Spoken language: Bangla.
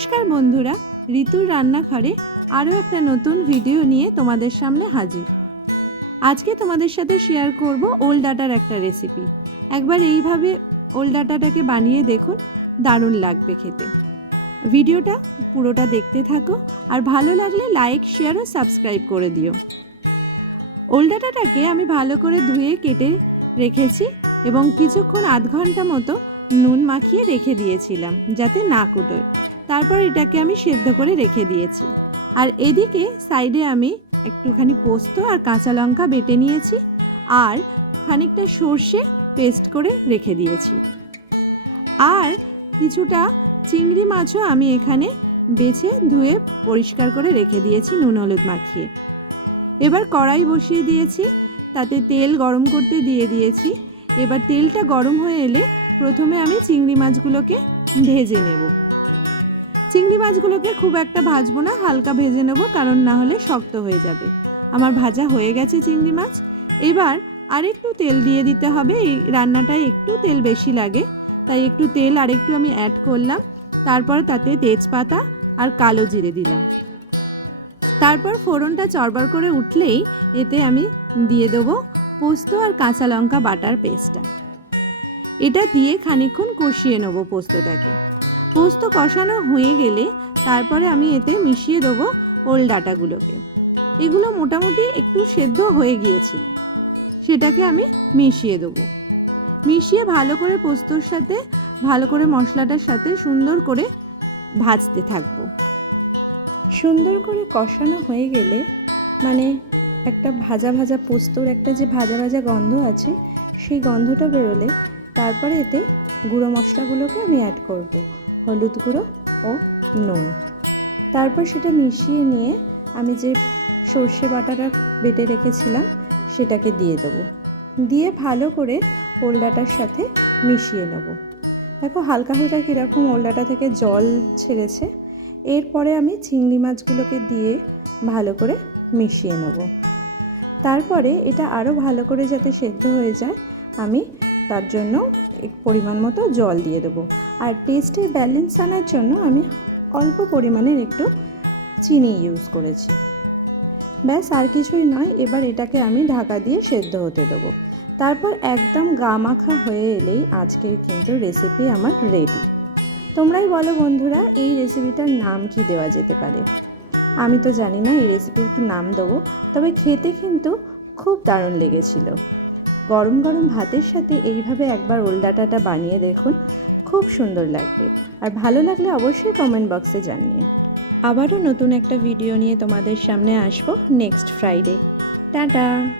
নমস্কার বন্ধুরা, ঋতুর রান্নাঘরে আরও একটা নতুন ভিডিও নিয়ে তোমাদের সামনে হাজির। আজকে তোমাদের সাথে শেয়ার করব ওল ডাটার একটা রেসিপি একবার এইভাবে ওল ডাটাটাকে বানিয়ে দেখুন, দারুণ লাগবে খেতে। ভিডিওটা পুরোটা দেখতে থাকো আর ভালো লাগলে লাইক শেয়ার ও সাবস্ক্রাইব করে দিও। ওল ডাটাটাকে আমি ভালো করে ধুয়ে কেটে রেখেছি এবং কিছুক্ষণ আধ ঘণ্টা মতো নুন মাখিয়ে রেখে দিয়েছিলাম, যাতে না কুটোয়। তারপর এটাকে আমি সেদ্ধ করে রেখে দিয়েছি। আর এদিকে সাইডে আমি একটুখানি পোস্ত আর কাঁচা লঙ্কা বেটে নিয়েছি আর খানিকটা সর্ষে পেস্ট করে রেখে দিয়েছি। আর কিছুটা চিংড়ি মাছও আমি এখানে বেছে ধুয়ে পরিষ্কার করে রেখে দিয়েছি নুন হলুদ মাখিয়ে। এবার কড়াই বসিয়ে দিয়েছি, তাতে তেল গরম করতে দিয়ে দিয়েছি। এবার তেলটা গরম হয়ে এলে প্রথমে আমি চিংড়ি মাছগুলোকে ভেজে নেব। চিংড়ি মাছগুলোকে খুব একটা ভাজবো না, হালকা ভেজে নেব, কারণ না হলে শক্ত হয়ে যাবে। আমার ভাজা হয়ে গেছে চিংড়ি মাছ। এবার আরেকটু তেল দিয়ে দিতে হবে, এই রান্নাটায় একটু তেল বেশি লাগে। তাই একটু তেল আরেকটু আমি অ্যাড করলাম। তারপর তাতে তেজপাতা আর কালো জিরে দিলাম। তারপর ফোড়নটা চড়বড় করে উঠলেই এতে আমি দিয়ে দেবো পোস্ত আর কাঁচা লঙ্কা বাটার পেস্টটা। এটা দিয়ে খানিকক্ষণ কষিয়ে নেব পোস্তটাকে। পোস্ত কষানো হয়ে গেলে তারপরে আমি এতে মিশিয়ে দেবো ওল ডাটাগুলোকে। এগুলো মোটামুটি একটু সেদ্ধ হয়ে গিয়েছিল। সেটাকে আমি মিশিয়ে দেবো। মিশিয়ে ভালো করে পোস্তর সাথে, ভালো করে মশলাটার সাথে সুন্দর করে ভাজতে থাকব। সুন্দর করে কষানো হয়ে গেলে মানে একটা ভাজা ভাজা পোস্তর একটা যে ভাজা ভাজা গন্ধ আছে, সেই গন্ধটা বেরোলে তারপরে এতে গুঁড়ো মশলাগুলোকে আমি অ্যাড করব। হলুদ গুঁড়ো ও নুন। তারপর সেটা মিশিয়ে নিয়ে আমি যে সর্ষে বাটাটা বেটে রেখেছিলাম, সেটাকে দিয়ে দেবো। দিয়ে ভালো করে ওলডাটার সাথে মিশিয়ে নেব। দেখো হালকা হালকা কীরকম ওলডাটা থেকে জল ছেড়েছে। এরপরে আমি চিংড়ি মাছগুলোকে দিয়ে ভালো করে মিশিয়ে নেব। তারপরে এটা আরও ভালো করে যাতে সেদ্ধ হয়ে যায়, আমি তার জন্য এক পরিমাণ মতো জল দিয়ে দেবো। আর টেস্টের ব্যালেন্স আনার জন্য আমি অল্প পরিমাণের একটু চিনি ইউজ করেছি। ব্যাস, আর কিছুই নয়। এবার এটাকে আমি ঢাকা দিয়ে সেদ্ধ হতে দেবো। তারপর একদম গা মাখা হয়ে এলেই আজকের কিন্তু রেসিপি আমার রেডি তোমরাই বলো বন্ধুরা, এই রেসিপিটার নাম কি দেওয়া যেতে পারে? আমি তো জানি না এই রেসিপির নাম দেবো, তবে খেতে কিন্তু খুব দারুণ লেগেছিল। গরম গরম ভাতের সাথে এইভাবে একবার ওলডাটাটা বানিয়ে দেখুন, খুব সুন্দর লাগবে। আর ভালো লাগলে অবশ্যই কমেন্ট বক্সে জানিয়ে। আবারও নতুন একটা ভিডিও নিয়ে তোমাদের সামনে আসব নেক্সট ফ্রাইডে টাটা!